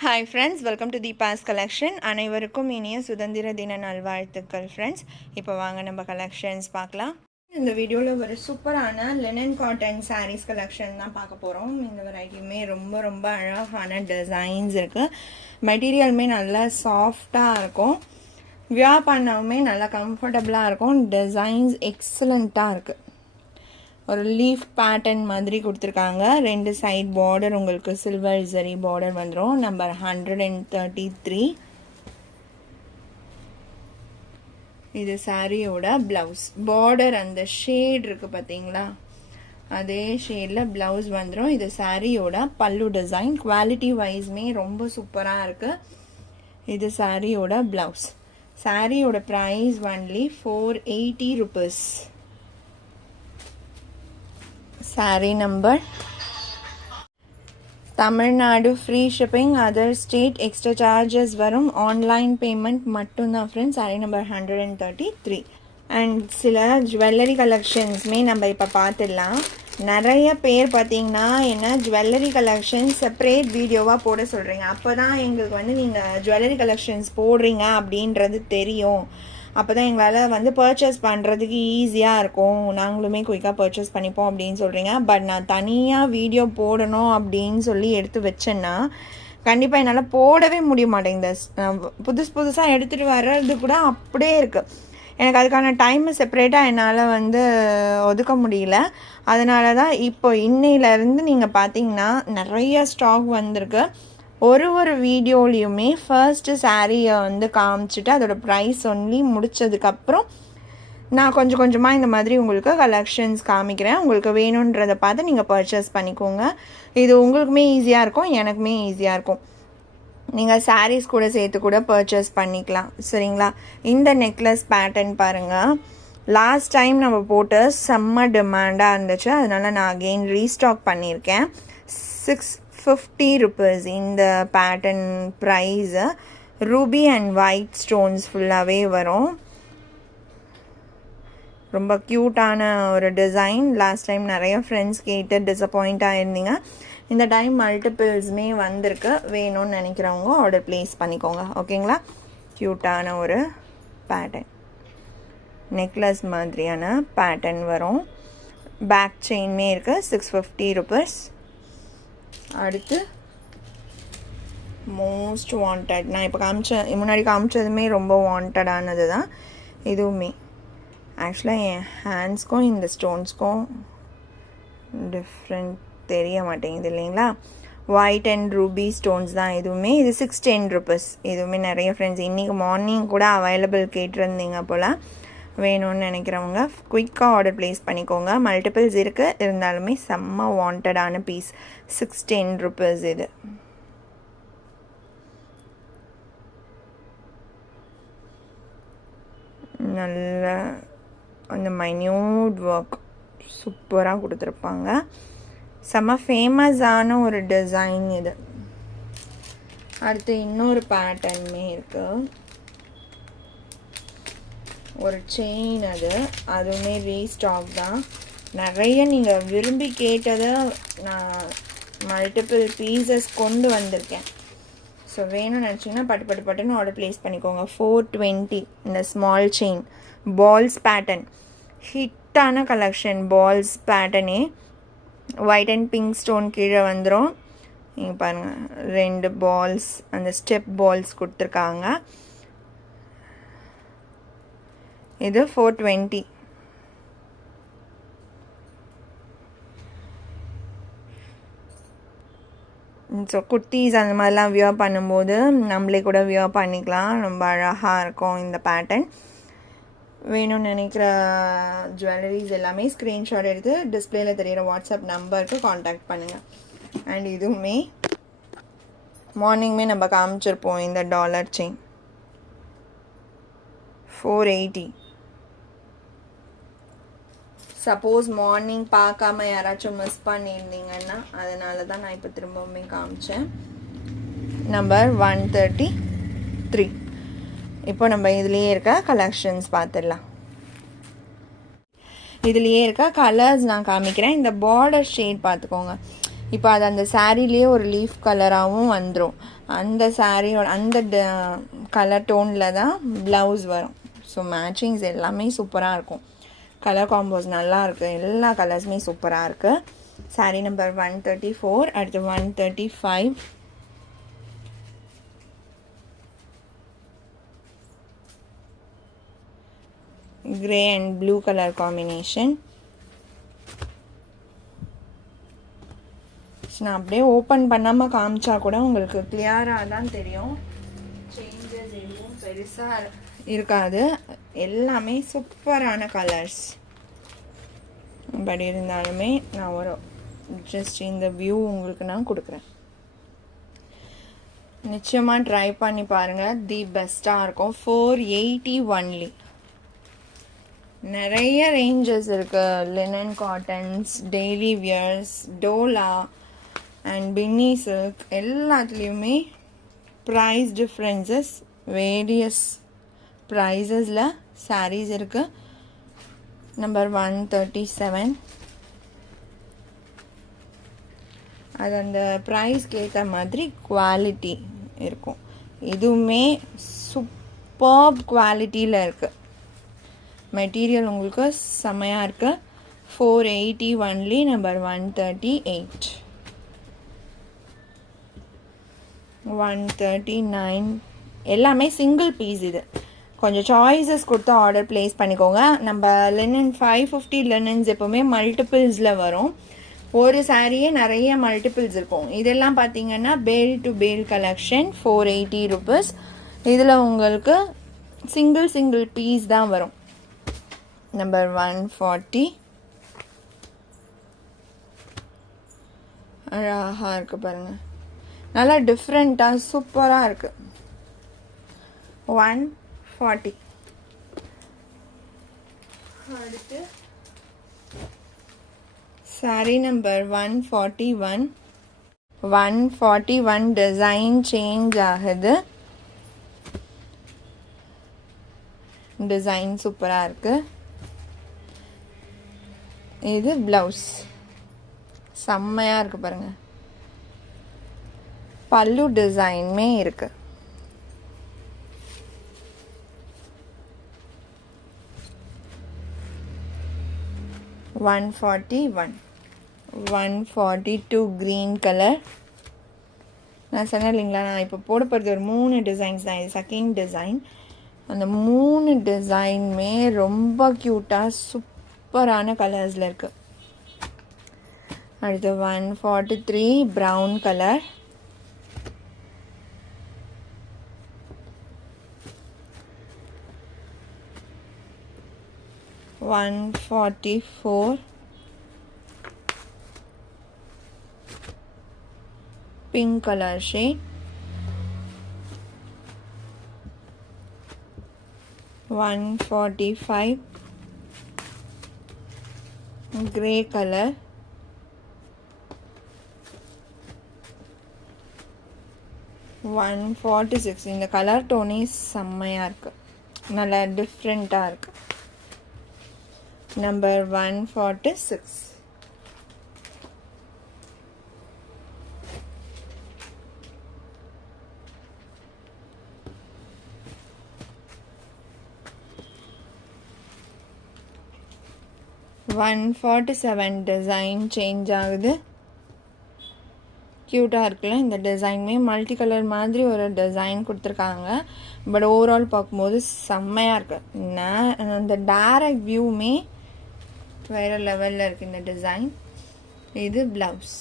Hi friends, welcome to Deepa's collection. அனைவருக்கும் இனிய சுதந்திர தின நல்வாழ்த்துக்கள் ஃப்ரெண்ட்ஸ். இப்போ வாங்க நம்ம கலெக்ஷன்ஸ் பார்க்கலாம். இந்த வீடியோவில் ஒரு சூப்பரான லினன் காட்டன் சாரீஸ் கலெக்ஷன் தான் பார்க்க போகிறோம். இந்த வெரைட்டியுமே ரொம்ப அழகான டிசைன்ஸ் இருக்குது. மெட்டீரியலுமே நல்லா சாஃப்டாக இருக்கும். வியர் பண்ணவுமே நல்லா கம்ஃபர்டபுளாக இருக்கும். டிசைன்ஸ் எக்ஸலண்ட்டாக இருக்குது. ஒரு லீஃப் பேட்டர்ன் மாதிரி கொடுத்துருக்காங்க. ரெண்டு சைட் பார்டர் உங்களுக்கு சில்வர் ஜரி பார்டர் வந்துடும். நம்பர் 133. இது சாரியோட ப்ளவுஸ். பார்டர் அந்த ஷேட் இருக்குது பார்த்தீங்களா, அதே ஷேடில் ப்ளவுஸ் வந்துடும். இது சாரியோட பல்லு டிசைன். குவாலிட்டி வைஸ்மே ரொம்ப சூப்பராக இருக்குது. இது சாரியோட ப்ளவுஸ். சாரியோட price only 480 rupees. Sari number Tamil Nadu free shipping, other state extra charges வரும். ஆன்லைன் பேமெண்ட் மட்டும்தான் ஃப்ரெண்ட்ஸ். சாரி நம்பர் 133. அண்ட் சில ஜுவல்லரி கலெக்ஷன்ஸுமே நம்ம இப்போ பார்த்துடலாம். நிறைய பேர் பார்த்தீங்கன்னா என்ன ஜுவல்லரி கலெக்ஷன்ஸ் செப்பரேட் வீடியோவாக போட சொல்கிறீங்க. அப்போ தான் எங்களுக்கு நீங்கள் ஜுவல்லரி கலெக்ஷன்ஸ் போடுறீங்க அப்படின்றது தெரியும். அப்போ தான் எங்களால் பர்ச்சேஸ் பண்ணுறதுக்கு ஈஸியாக இருக்கும். நாங்களுமே குயிக்காக பர்ச்சேஸ் பண்ணிப்போம் அப்படின்னு சொல்கிறீங்க. பட் நான் தனியாக வீடியோ போடணும் அப்படின்னு சொல்லி எடுத்து வச்சேன்னா கண்டிப்பாக என்னால் போடவே முடிய மாட்டேங்குது. புதுசாக எடுத்துகிட்டு வர்றது கூட அப்படியே இருக்குது. எனக்கு அதுக்கான டைமை செப்பரேட்டாக என்னால் ஒதுக்க முடியல. அதனால தான் இப்போ இன்னையிலேருந்து நீங்கள் பார்த்தீங்கன்னா நிறைய ஸ்டாக் வந்திருக்கு. ஒரு வீடியோலையுமே ஃபர்ஸ்ட்டு சாரியை காமிச்சிட்டு அதோட ப்ரைஸ் சொல்லி முடித்ததுக்கப்புறம் நான் கொஞ்சமாக இந்த மாதிரி உங்களுக்கு கலெக்ஷன்ஸ் காமிக்கிறேன். உங்களுக்கு வேணுன்றதை பார்த்து நீங்கள் பர்ச்சேஸ் பண்ணிக்கோங்க. இது உங்களுக்குமே ஈஸியாக இருக்கும், எனக்குமே ஈஸியாக இருக்கும். நீங்கள் சாரீஸ் கூட சேர்த்து கூட பர்ச்சேஸ் பண்ணிக்கலாம். சரிங்களா? இந்த நெக்லஸ் பேட்டர்ன் பாருங்கள். லாஸ்ட் டைம் நம்ம போட்டு செம்ம டிமாண்டாக இருந்துச்சு. அதனால் நான் அகெயின் ரீஸ்டாக் பண்ணியிருக்கேன். 650 rupees இந்த pattern price. Ruby and white stones ஃபுல்லாகவே வரும். ரொம்ப க்யூட்டான ஒரு டிசைன். லாஸ்ட் டைம் நிறைய ஃப்ரெண்ட்ஸ் கேட்டு டிசப்பாயிண்ட் ஆகிருந்தீங்க. இந்த டைம் மல்டிபிள்ஸுமே வந்திருக்கு. வேணும்னு நினைக்கிறவங்க ஆர்டர் ப்ளேஸ் பண்ணிக்கோங்க. ஓகேங்களா? க்யூட்டான ஒரு பேட்டர்ன், நெக்லஸ் மாதிரியான பேட்டர்ன் வரும். பேக் செயின்மே இருக்குது. 650 rupees. அடுத்து மோஸ்ட் வாண்டட், நான் இப்போ முன்னாடி காமிச்சதுமே ரொம்ப வாண்டடானது தான். இதுவுமே ஆக்சுவலாக என் ஹேண்ட்ஸ்க்கும் இந்த ஸ்டோன்ஸ்க்கும் டிஃப்ரெண்ட் தெரிய மாட்டேங்குது இல்லைங்களா? ஒயிட் அண்ட் ரூபி ஸ்டோன்ஸ் தான் இதுவுமே. இது 610 rupees. இதுவுமே நிறைய ஃப்ரெண்ட்ஸ் இன்றைக்கி மார்னிங் கூட அவைலபிள் கேட்டிருந்தீங்க போல். வேணும்னு நினைக்கிறவங்க குயிக்காக ஆர்டர் ப்ளேஸ் பண்ணிக்கோங்க. மல்டிபிள்ஸ் இருக்குது, இருந்தாலுமே செம்ம வாண்டடான பீஸ். 610 rupees இது. நல்ல அந்த மைன்யூட் ஒர்க் சூப்பராக கொடுத்துருப்பாங்க. செம்ம ஃபேமஸான ஒரு டிசைன் இது. அடுத்து இன்னொரு பேட்டர்னுமே இருக்குது. ஒரு செயின், அதுவுமே ரீஸ்டாக் தான். நிறைய நீங்கள் விரும்பி கேட்டதை நான் மல்டிபிள் பீசஸ் கொண்டு வந்திருக்கேன். ஸோ வேணும்னு நினச்சிங்கன்னா பட்டுன்னு ஆர்டர் ப்ளேஸ் பண்ணிக்கோங்க. 420 இந்த ஸ்மால் செயின் பால்ஸ் பேட்டர்ன். ஹிட்டான கலெக்ஷன் பால்ஸ் பேட்டர்னே. ஒயிட் அண்ட் பிங்க் ஸ்டோன் கீழே வந்துடும். நீங்கள் பாருங்கள், 2 பால்ஸ் அந்த ஸ்டெப் பால்ஸ் கொடுத்துருக்காங்க. இது 420. ஸோ குர்த்தீஸ் அந்த மாதிரிலாம் வியர் பண்ணும்போது நம்மளே கூட வியர் பண்ணிக்கலாம். ரொம்ப அழகாக இருக்கும் இந்த பேட்டர்ன். வேணும்னு நினைக்கிற ஜுவல்லரிஸ் எல்லாமே ஸ்க்ரீன்ஷாட் எடுத்து டிஸ்பிளேயில் தெரிகிற வாட்ஸ்அப் நம்பருக்கு காண்டாக்ட் பண்ணுங்கள். அண்ட் இதுவுமே மார்னிங்குமே நம்ம காமிச்சிருப்போம். இந்த டாலர் செயின் 480. சப்போஸ் மார்னிங் பார்க்காம யாராச்சும் மிஸ் பண்ணியிருந்தீங்கன்னா அதனால தான் நான் இப்போ திரும்பவுமே காமிச்சேன். நம்பர் 133. இப்போ நம்ம இதுலேயே இருக்க கலெக்ஷன்ஸ் பார்த்துடலாம். இதுலேயே இருக்க கலர்ஸ் நான் காமிக்கிறேன். இந்த பார்டர் ஷேட் பார்த்துக்கோங்க. இப்போ அது அந்த சாரீலேயே ஒரு லீஃப் கலராகவும் வந்துடும். அந்த சாரியோட அந்த கலர் டோனில் தான் ப்ளவுஸ் வரும். ஸோ மேட்சிங்ஸ் எல்லாமே சூப்பராக இருக்கும். கலர் காம்போஸ் நல்லா இருக்குது. எல்லா கலர்ஸுமே சூப்பராக இருக்குது. சாரீ நம்பர் 134. அடுத்து 135. Grey and blue colour combination. நான் அப்படியே ஓப்பன் பண்ணாமல் காமிச்சா கூட உங்களுக்கு கிளியராக தான் தெரியும். சேஞ்சஸ் எதுவும் பெருசாக இருக்காது. எல்லாமே சூப்பரான கலர்ஸ். பட் இருந்தாலுமே நான் ஒரு ஜஸ்ட் இந்த வியூ உங்களுக்கு நான் கொடுக்குறேன். நிச்சயமாக ட்ரை பண்ணி பாருங்கள். தி பெஸ்ட்டாக இருக்கும். 480 ஒன்லி. நிறைய ரேஞ்சஸ் இருக்குது. Linen cottons, daily wears, Dola and பின்னி சில்க் எல்லாத்துலேயுமே ப்ரைஸ் டிஃப்ரென்சஸ் வேரியஸ் ப்ரைஸஸில் சாரீஸ் இருக்குது. நம்பர் 137. அது அந்த ப்ரைஸ்க்கு ஏற்ற மாதிரி குவாலிட்டி இருக்கும். இதுவுமே சூப்பர்ப் குவாலிட்டியில் இருக்குது. மெட்டீரியல் உங்களுக்கு செம்மையாக இருக்குது. 480 ஒன்லி. நம்பர் 138. 139. எல்லாமே சிங்கிள் பீஸ். இது கொஞ்சம் சாய்ஸஸ் கொடுத்து ஆர்டர் ப்ளேஸ் பண்ணிக்கோங்க. நம்ம லினன் 550 லினன்ஸ் எப்போவுமே மல்டிபிள்ஸில் வரும். ஒரு சாரியே நிறைய மல்டிபிள்ஸ் இருக்கும். இதெல்லாம் பார்த்தீங்கன்னா பேல் டு பேல் கலெக்ஷன். 480 ருபீஸ். இதில் உங்களுக்கு சிங்கிள் பீஸ் தான் வரும். நம்பர் 140. அழகாக இருக்குது பாருங்கள். நல்லா டிஃப்ரெண்ட்டாக சூப்பராக இருக்குது. 140. அடுத்து சாரீ நம்பர் 141. 141 டிசைன் சேஞ்ச் ஆகுது. டிசைன் சூப்பராக இருக்குது. இது ப்ளவுஸ் செம்மையாக இருக்குது பாருங்கள். பல்லு டிசைனுமே இருக்குது. $141. 142 க்ரீன் கலர். நான் சொன்னேன் இல்லைங்களா, நான் இப்போ போட போகிறது ஒரு 3 டிசைன்ஸ் தான். இது செகண்ட் டிசைன். அந்த 3 டிசைனுமே ரொம்ப க்யூட்டாக சூப்பரான கலர்ஸில் இருக்குது. அடுத்து 143 brown colour. $144 pink color shade. 145 gray color. 146. இந்த கலர் டோனே செம்மையாக இருக்குது. நல்லா டிஃப்ரெண்ட்டாக இருக்குது. நம்பர் 146. $147 டிசைன் சேஞ்ச் ஆகுது. க்யூட்டாக இருக்குல்ல. இந்த டிசைனுமே மல்டி கலர் மாதிரி ஒரு டிசைன் கொடுத்துருக்காங்க. பட் ஓவரால் பார்க்கும்போது செம்மையாக இருக்குது. நான் அந்த டைரக்ட் வியூவுமே வேறு லெவலில் இருக்குது இந்த டிசைன். இது ப்ளவுஸ்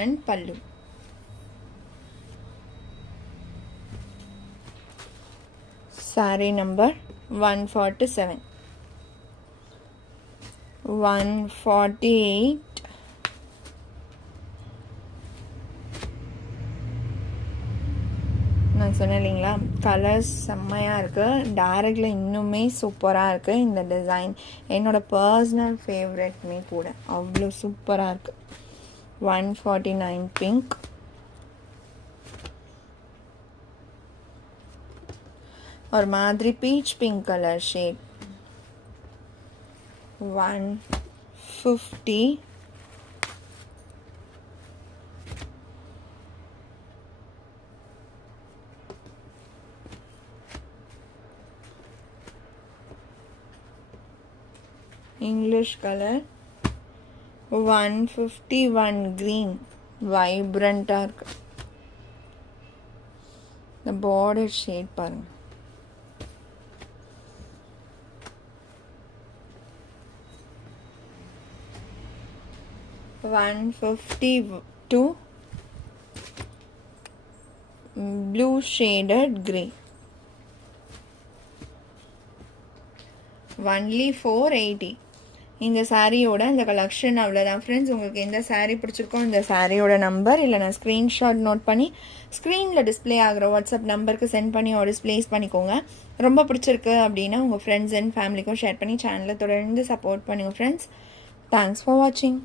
அண்ட் பல்லு. Sorry number 147. 148. நான் சொன்னேன் இல்லைங்களா, கலர்ஸ் செம்மையாக இருக்குது. டைரக்டில் இன்னுமே சூப்பராக இருக்குது. இந்த டிசைன் என்னோடய பர்சனல் ஃபேவரெட்மே கூட. அவ்வளோ சூப்பராக இருக்குது. 149 பிங்க். ஒரு மாதிரி beach pink colour shade. 150. English color 151 green, vibrant dark. The border shade பாருங்க. $152 blue shaded grey. Only $480. இந்த சாரியோட இந்த கலெக்ஷன் அவ்வளோதான் ஃப்ரெண்ட்ஸ். உங்களுக்கு எந்த சாரீ பிடிச்சிருக்கோ இந்த சாரியோட நம்பர் இல்லை நான் ஸ்க்ரீன்ஷாட் நோட் பண்ணி ஸ்க்ரீனில் டிஸ்பிளே ஆகிற வாட்ஸ்அப் நம்பருக்கு சென்ட் பண்ணி ஆர்டர்ஸ் ப்ளேஸ் பண்ணிக்கோங்க. ரொம்ப பிடிச்சிருக்கு அப்படின்னா உங்கள் ஃப்ரெண்ட்ஸ் அண்ட் ஃபேமிலிக்கும் ஷேர் பண்ணி சேனலை தொடர்ந்து சப்போர்ட் பண்ணுங்கள் ஃப்ரெண்ட்ஸ். தேங்க்ஸ் ஃபார் வாட்சிங்.